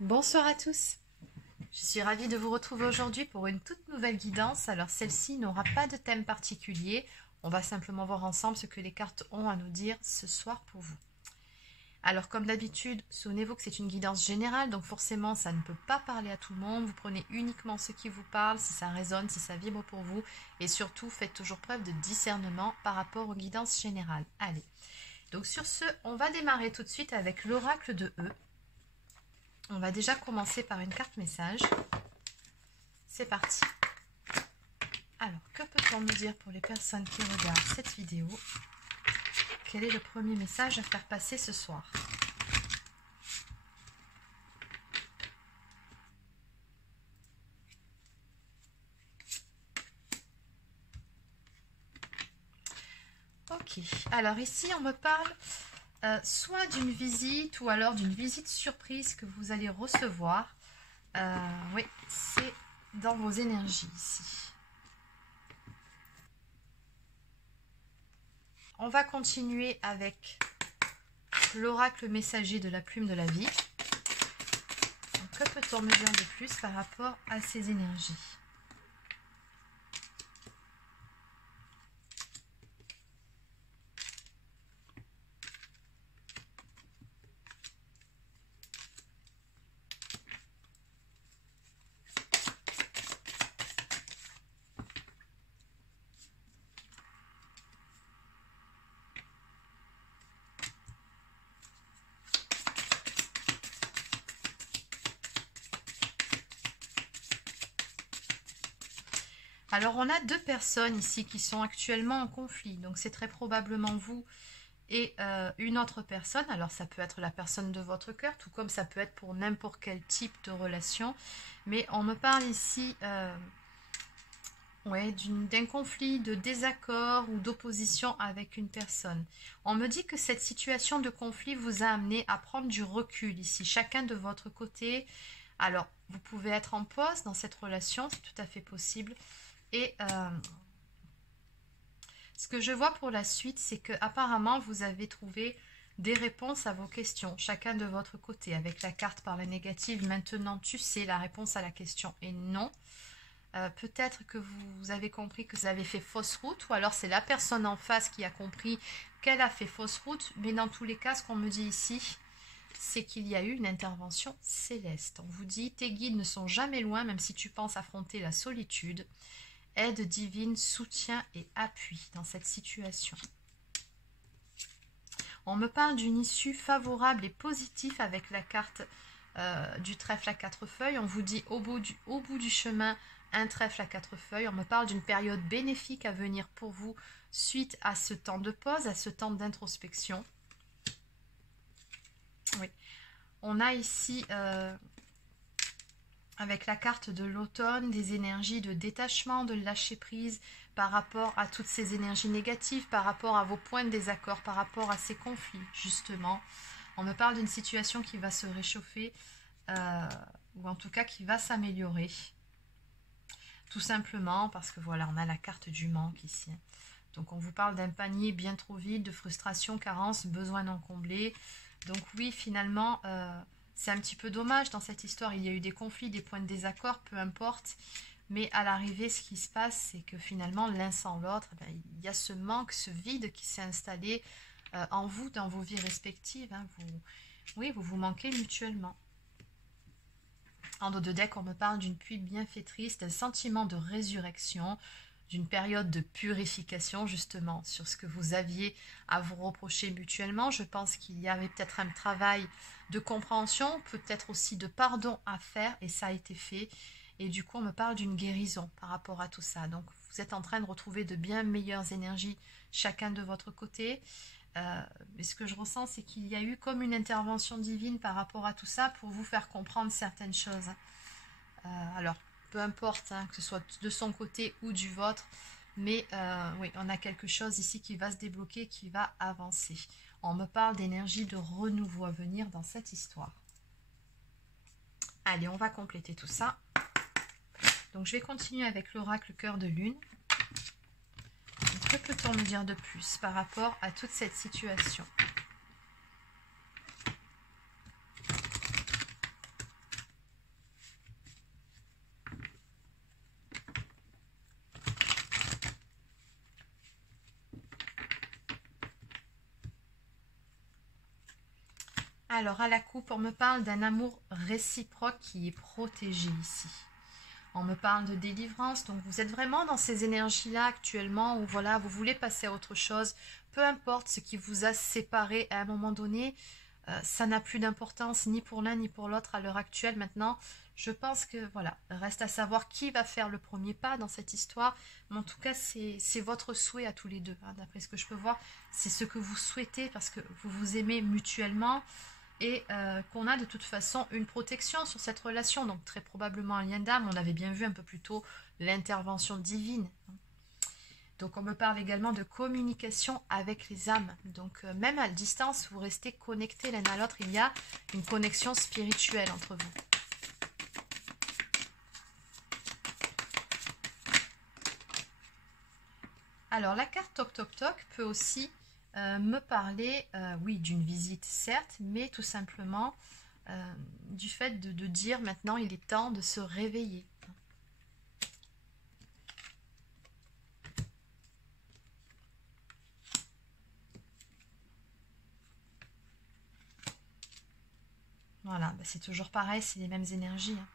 Bonsoir à tous, je suis ravie de vous retrouver aujourd'hui pour une toute nouvelle guidance. Alors celle-ci n'aura pas de thème particulier, on va simplement voir ensemble ce que les cartes ont à nous dire ce soir pour vous. Alors comme d'habitude, souvenez-vous que c'est une guidance générale, donc forcément ça ne peut pas parler à tout le monde, vous prenez uniquement ce qui vous parle, si ça résonne, si ça vibre pour vous, et surtout faites toujours preuve de discernement par rapport aux guidances générales. Allez, donc sur ce, on va démarrer tout de suite avec l'oracle de E. On va déjà commencer par une carte message. C'est parti. Alors, que peut-on nous dire pour les personnes qui regardent cette vidéo? Quel est le premier message à faire passer ce soir? Ok, alors ici on me parle soit d'une visite ou alors d'une visite surprise que vous allez recevoir. Oui, c'est dans vos énergies ici. On va continuer avec l'oracle messager de la plume de la vie. Donc, que peut-on me dire de plus par rapport à ces énergies? Alors, on a deux personnes ici qui sont actuellement en conflit. Donc, c'est très probablement vous et une autre personne. Alors, ça peut être la personne de votre cœur, tout comme ça peut être pour n'importe quel type de relation. Mais on me parle ici d'un conflit, de désaccord ou d'opposition avec une personne. On me dit que cette situation de conflit vous a amené à prendre du recul ici, chacun de votre côté. Alors, vous pouvez être en pause dans cette relation, c'est tout à fait possible. Et ce que je vois pour la suite, c'est que apparemment vous avez trouvé des réponses à vos questions, chacun de votre côté. Avec la carte par la négative, maintenant tu sais, la réponse à la question est non. Peut-être que vous avez compris que vous avez fait fausse route, ou alors c'est la personne en face qui a compris qu'elle a fait fausse route. Mais dans tous les cas, ce qu'on me dit ici, c'est qu'il y a eu une intervention céleste. On vous dit, tes guides ne sont jamais loin, même si tu penses affronter la solitude. Aide divine, soutien et appui dans cette situation. On me parle d'une issue favorable et positive avec la carte du trèfle à 4 feuilles. On vous dit au bout du chemin, un trèfle à 4 feuilles. On me parle d'une période bénéfique à venir pour vous suite à ce temps de pause, à ce temps d'introspection. Oui. On a ici avec la carte de l'automne, des énergies de détachement, de lâcher prise par rapport à toutes ces énergies négatives, par rapport à vos points de désaccord, par rapport à ces conflits, justement. On me parle d'une situation qui va se réchauffer, ou en tout cas qui va s'améliorer. Tout simplement parce que voilà, on a la carte du manque ici. Donc on vous parle d'un panier bien trop vide, de frustration, carence, besoin non comblé. Donc oui, finalement... c'est un petit peu dommage dans cette histoire, il y a eu des conflits, des points de désaccord, peu importe. Mais à l'arrivée, ce qui se passe, c'est que finalement, l'un sans l'autre, il y a ce manque, ce vide qui s'est installé en vous, dans vos vies respectives. Hein. Vous vous manquez mutuellement. En dos de deck, on me parle d'une pluie bienfaitrice, d'un sentiment de résurrection, d'une période de purification justement sur ce que vous aviez à vous reprocher mutuellement. Je pense qu'il y avait peut-être un travail de compréhension, peut-être aussi de pardon à faire et ça a été fait. Et du coup, on me parle d'une guérison par rapport à tout ça. Donc, vous êtes en train de retrouver de bien meilleures énergies chacun de votre côté. Mais ce que je ressens, c'est qu'il y a eu comme une intervention divine par rapport à tout ça pour vous faire comprendre certaines choses. Alors, peu importe, hein, que ce soit de son côté ou du vôtre, mais oui, on a quelque chose ici qui va se débloquer, qui va avancer. On me parle d'énergie de renouveau à venir dans cette histoire. Allez, on va compléter tout ça. Donc, je vais continuer avec l'oracle cœur de lune. Que peut-on me dire de plus par rapport à toute cette situation? Alors, à la coupe, on me parle d'un amour réciproque qui est protégé ici. On me parle de délivrance, donc vous êtes vraiment dans ces énergies-là actuellement où voilà, vous voulez passer à autre chose. Peu importe ce qui vous a séparé à un moment donné, ça n'a plus d'importance ni pour l'un ni pour l'autre à l'heure actuelle. Maintenant, je pense que voilà, reste à savoir qui va faire le premier pas dans cette histoire. Mais en tout cas, c'est votre souhait à tous les deux, hein, d'après ce que je peux voir. C'est ce que vous souhaitez parce que vous vous aimez mutuellement. Et qu'on a de toute façon une protection sur cette relation, donc très probablement un lien d'âme. On avait bien vu un peu plus tôt l'intervention divine. Donc on me parle également de communication avec les âmes. Donc même à distance, vous restez connectés l'un à l'autre. Il y a une connexion spirituelle entre vous. Alors la carte Toc Toc Toc peut aussi me parler, oui, d'une visite certes, mais tout simplement du fait de dire maintenant il est temps de se réveiller. Voilà, bah c'est toujours pareil, c'est les mêmes énergies. Hein.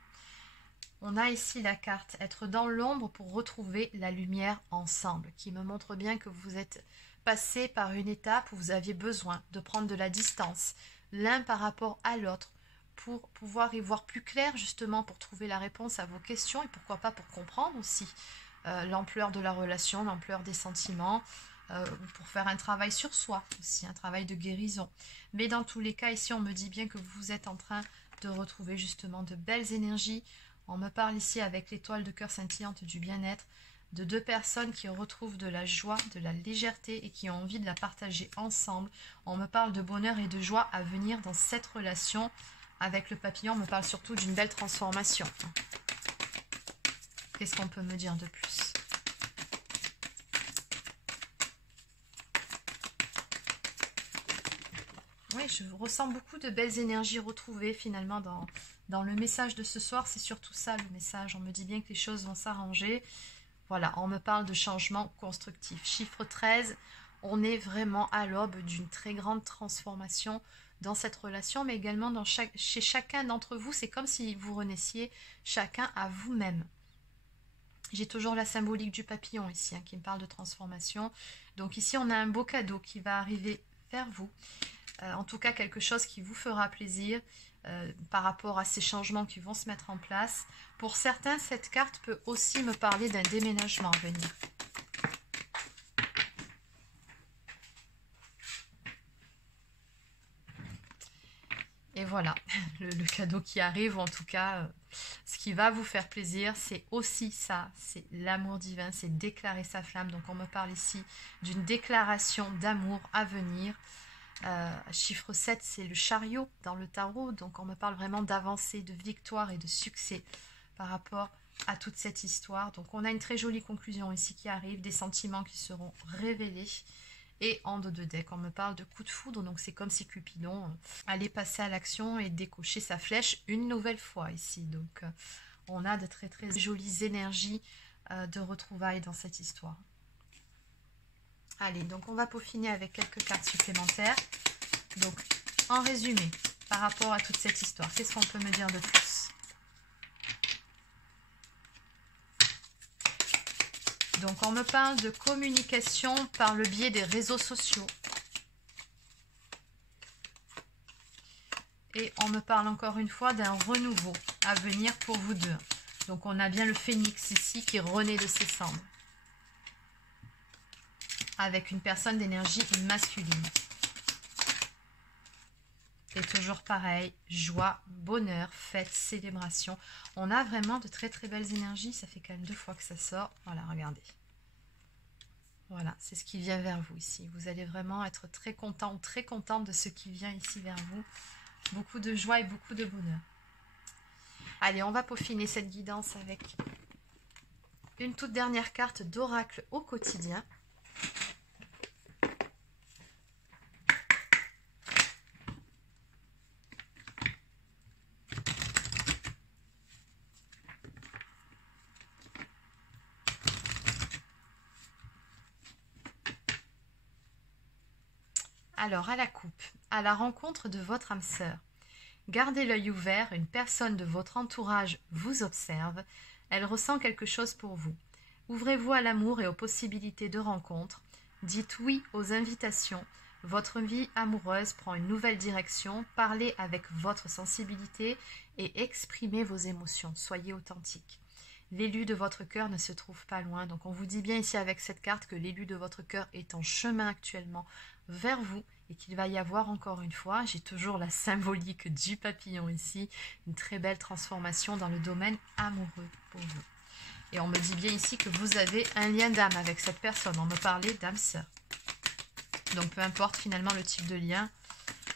On a ici la carte être dans l'ombre pour retrouver la lumière ensemble, qui me montre bien que vous êtes passé par une étape où vous aviez besoin de prendre de la distance, l'un par rapport à l'autre, pour pouvoir y voir plus clair, justement, pour trouver la réponse à vos questions, et pourquoi pas pour comprendre aussi l'ampleur de la relation, l'ampleur des sentiments, pour faire un travail sur soi aussi, un travail de guérison. Mais dans tous les cas, ici, on me dit bien que vous êtes en train de retrouver justement de belles énergies. On me parle ici avec l'étoile de cœur scintillante du bien-être, de deux personnes qui retrouvent de la joie, de la légèreté et qui ont envie de la partager ensemble. On me parle de bonheur et de joie à venir dans cette relation. Avec le papillon, on me parle surtout d'une belle transformation. Qu'est-ce qu'on peut me dire de plus ? Oui, je ressens beaucoup de belles énergies retrouvées finalement dans le message de ce soir. C'est surtout ça le message. On me dit bien que les choses vont s'arranger. Voilà, on me parle de changement constructif. Chiffre 13, on est vraiment à l'aube d'une très grande transformation dans cette relation, mais également chez chacun d'entre vous. C'est comme si vous renaissiez chacun à vous-même. J'ai toujours la symbolique du papillon ici, hein, qui me parle de transformation. Donc ici, on a un beau cadeau qui va arriver vers vous. En tout cas, quelque chose qui vous fera plaisir par rapport à ces changements qui vont se mettre en place. Pour certains, cette carte peut aussi me parler d'un déménagement à venir. Et voilà, le cadeau qui arrive, ou en tout cas, ce qui va vous faire plaisir, c'est aussi ça, c'est l'amour divin, c'est déclarer sa flamme. Donc on me parle ici d'une déclaration d'amour à venir. Chiffre 7, c'est le chariot dans le tarot, donc on me parle vraiment d'avancée, de victoire et de succès par rapport à toute cette histoire. Donc on a une très jolie conclusion ici qui arrive, des sentiments qui seront révélés. Et en dos de deck, on me parle de coup de foudre, donc c'est comme si Cupidon allait passer à l'action et décocher sa flèche une nouvelle fois ici. Donc on a de très très jolies énergies de retrouvailles dans cette histoire. Allez, donc on va peaufiner avec quelques cartes supplémentaires. Donc, en résumé, par rapport à toute cette histoire, qu'est-ce qu'on peut me dire de plus? Donc, on me parle de communication par le biais des réseaux sociaux. Et on me parle encore une fois d'un renouveau à venir pour vous deux. Donc, on a bien le phénix ici qui renaît de ses cendres. Avec une personne d'énergie masculine. Et toujours pareil, joie, bonheur, fête, célébration. On a vraiment de très très belles énergies. Ça fait quand même 2 fois que ça sort. Voilà, regardez. Voilà, c'est ce qui vient vers vous ici. Vous allez vraiment être très content ou très contente de ce qui vient ici vers vous. Beaucoup de joie et beaucoup de bonheur. Allez, on va peaufiner cette guidance avec une toute dernière carte d'oracle au quotidien. Alors, à la coupe, à la rencontre de votre âme sœur. Gardez l'œil ouvert, une personne de votre entourage vous observe, elle ressent quelque chose pour vous. Ouvrez-vous à l'amour et aux possibilités de rencontre. Dites oui aux invitations. Votre vie amoureuse prend une nouvelle direction. Parlez avec votre sensibilité et exprimez vos émotions. Soyez authentique. L'élu de votre cœur ne se trouve pas loin. Donc on vous dit bien ici avec cette carte que l'élu de votre cœur est en chemin actuellement vers vous et qu'il va y avoir encore une fois, j'ai toujours la symbolique du papillon ici, une très belle transformation dans le domaine amoureux pour vous. Et on me dit bien ici que vous avez un lien d'âme avec cette personne. On me parlait d'âme sœur. Donc peu importe finalement le type de lien,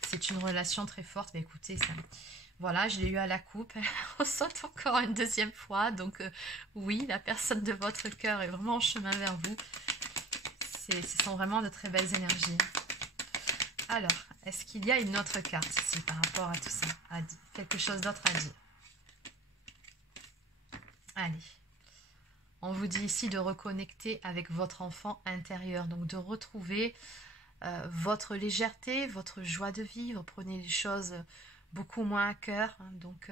c'est une relation très forte. Mais écoutez, ça, voilà, je l'ai eu à la coupe, elle ressaute encore une deuxième fois. Donc oui, la personne de votre cœur est vraiment en chemin vers vous. Ce sont vraiment de très belles énergies. Alors, est-ce qu'il y a une autre carte ici par rapport à tout ça, quelque chose d'autre à dire? Allez. On vous dit ici de reconnecter avec votre enfant intérieur, donc de retrouver votre légèreté, votre joie de vivre. Prenez les choses beaucoup moins à cœur. Donc,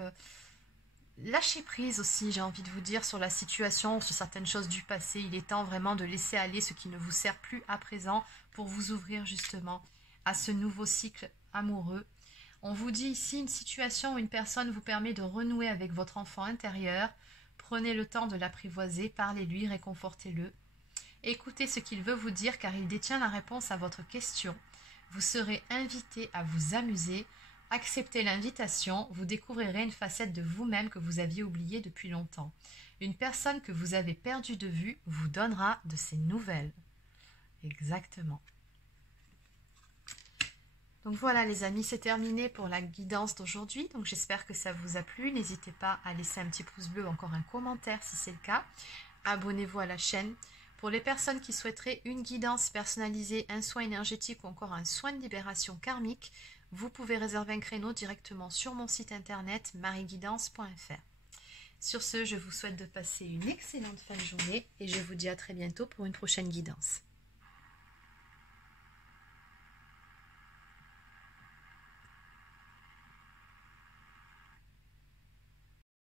lâchez prise aussi, j'ai envie de vous dire, sur la situation, sur certaines choses du passé. Il est temps vraiment de laisser aller ce qui ne vous sert plus à présent pour vous ouvrir justement à ce nouveau cycle amoureux. On vous dit ici une situation où une personne vous permet de renouer avec votre enfant intérieur. Prenez le temps de l'apprivoiser, parlez-lui, réconfortez-le. Écoutez ce qu'il veut vous dire car il détient la réponse à votre question. Vous serez invité à vous amuser. Acceptez l'invitation, vous découvrirez une facette de vous-même que vous aviez oubliée depuis longtemps. Une personne que vous avez perdue de vue vous donnera de ses nouvelles. Exactement. Donc voilà les amis, c'est terminé pour la guidance d'aujourd'hui. Donc j'espère que ça vous a plu. N'hésitez pas à laisser un petit pouce bleu ou encore un commentaire si c'est le cas. Abonnez-vous à la chaîne. Pour les personnes qui souhaiteraient une guidance personnalisée, un soin énergétique ou encore un soin de libération karmique, vous pouvez réserver un créneau directement sur mon site internet marieguidance.fr. Sur ce, je vous souhaite de passer une excellente fin de journée et je vous dis à très bientôt pour une prochaine guidance.